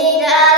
Mira.